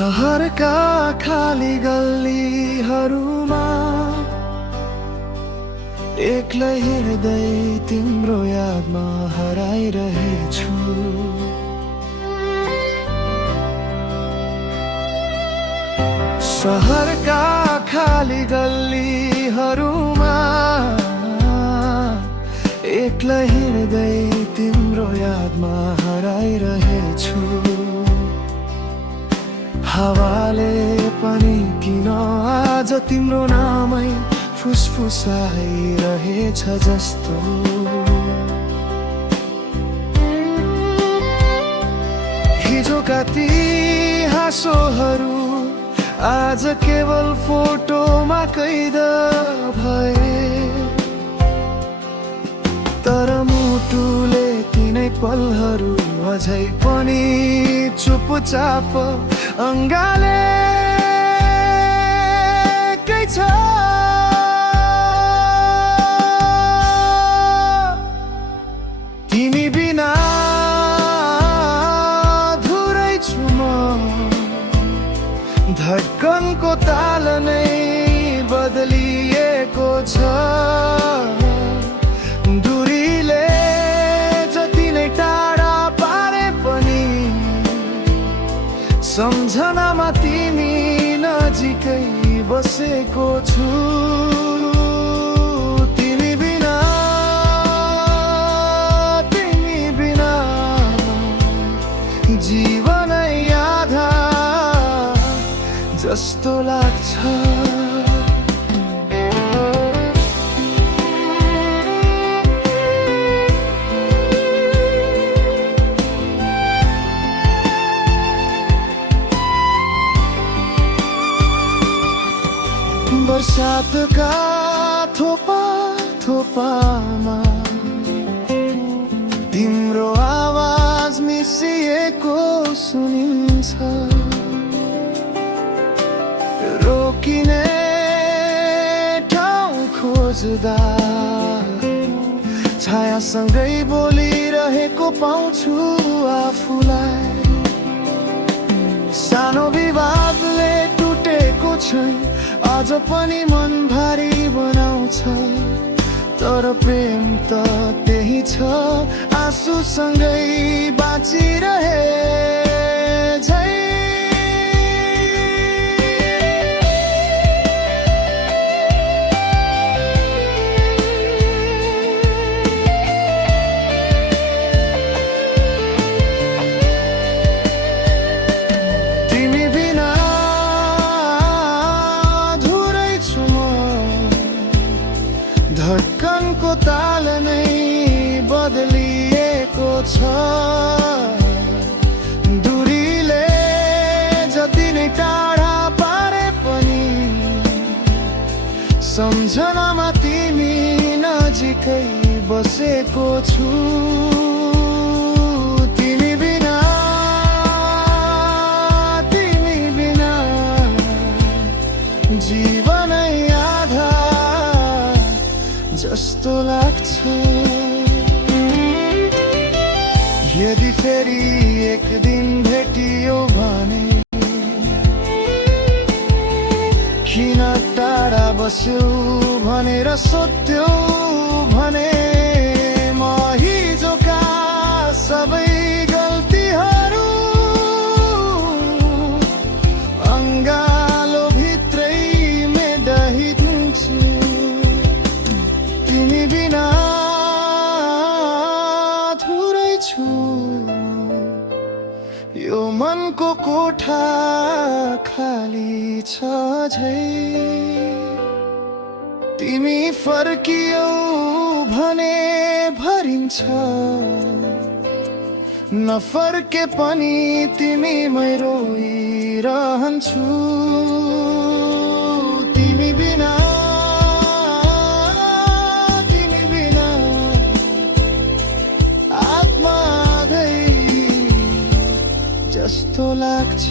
सहरका खाली गल्लीहरूमा एक्लै हिँड्दै तिम्रो यादमा हराइरहेछु। सहरका खाली गल्लीहरूमा एक्लै हिँड्दै तिम्रो यादमा हराइरहेछु। हावाले पनि किन आज तिम्रो नामै फुसफुसाइरहेछ जस्तो। हिजोका ती हाँसोहरू आज केवल फोटोमा कैद भए, तर मुटुले तिनै पलहरू अझै पनि चुपचाप अँगालेकै छ। तिमी बिना अधुरै छु म, धड्कनको ताल नै बदलिएको छ। दूरीले जति नै टाढा पारे पनि सम्झनामा तिमी नजिकै बसेको छु। तिमी बिना जीवनै आधा जस्तो लाग्छ। बरसातका थोपा थोपामा तिम्रो आवाज मिसिएको सुनिन्छ। रोकिने ठाउँ खोज्दा छायासँगै बोलिरहेको पाउँछु आफूलाई। सानो विवादले टुटेको छैन, आज पनि मन भारी बनाउँछ, तर प्रेम त त्यही छ, आँसुसँगै बाँचिरहे झै। धड्कनको ताल नै बदलिएको छ। दूरीले जति नै टाढा पारे पनि सम्झनामा तिमी नजिकै बसेको छु। तिमी बिना जीवनै आधा जस्तो लाग्छ। यदि फेरि एक दिन भेटियो भने किन टाढा बस्यौ भनेर सोध्यो भने म हिजोका सबै गल्तीहरू अङ्गालो भित्रै मेटाइदिन्छु। तिमी बिना अधुरै छु, यो मनको कोठा खाली छ झै। तिमी फर्कियौ भने भरिन्छ, नफर्के पनि तिमीमै रोइरहन्छु। तिमी बिना जस्तो लाग्छ।